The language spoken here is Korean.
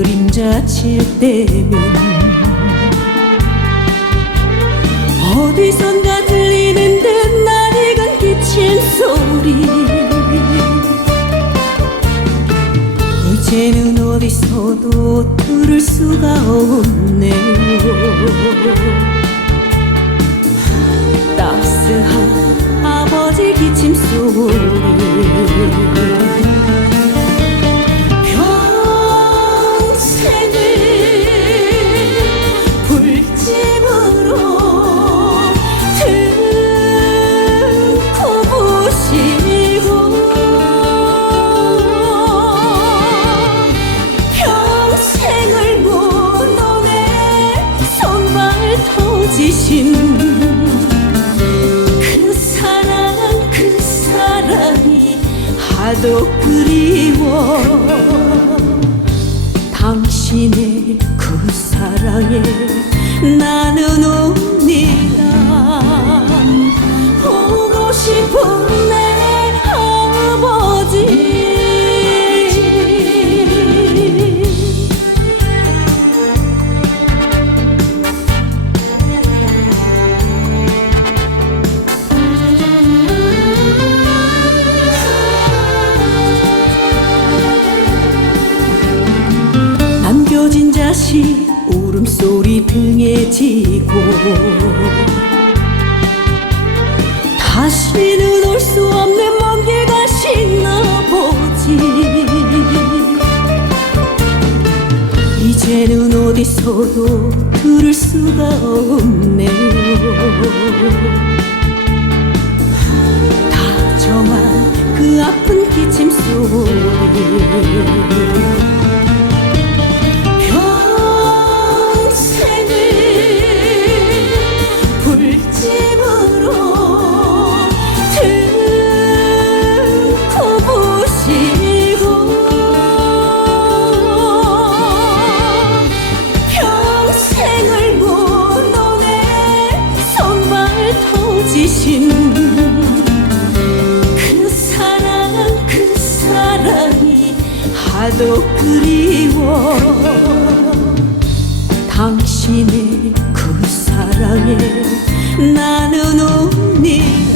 그림자칠 때면 어디선가 들리는 듯 낯익은 기침 소리. 이제는 어디서도 들을 수가 없네요. 따스한 아버지 기침 소리. 그 사랑이 하도 그리워. 당신의 그 사랑에 나는 옵니다. 보고 싶은 내 아버지. 남겨진 자식 울음소리 등에 지고 다시는 올 수 없는 먼 길 가시나 보지. 이제는 어디서도 들을 수가 없네요. 다정한 그 아픈 기침 소리. 그 사랑이 하도 그리워. 당신의 그 사랑에 나는 옵니다.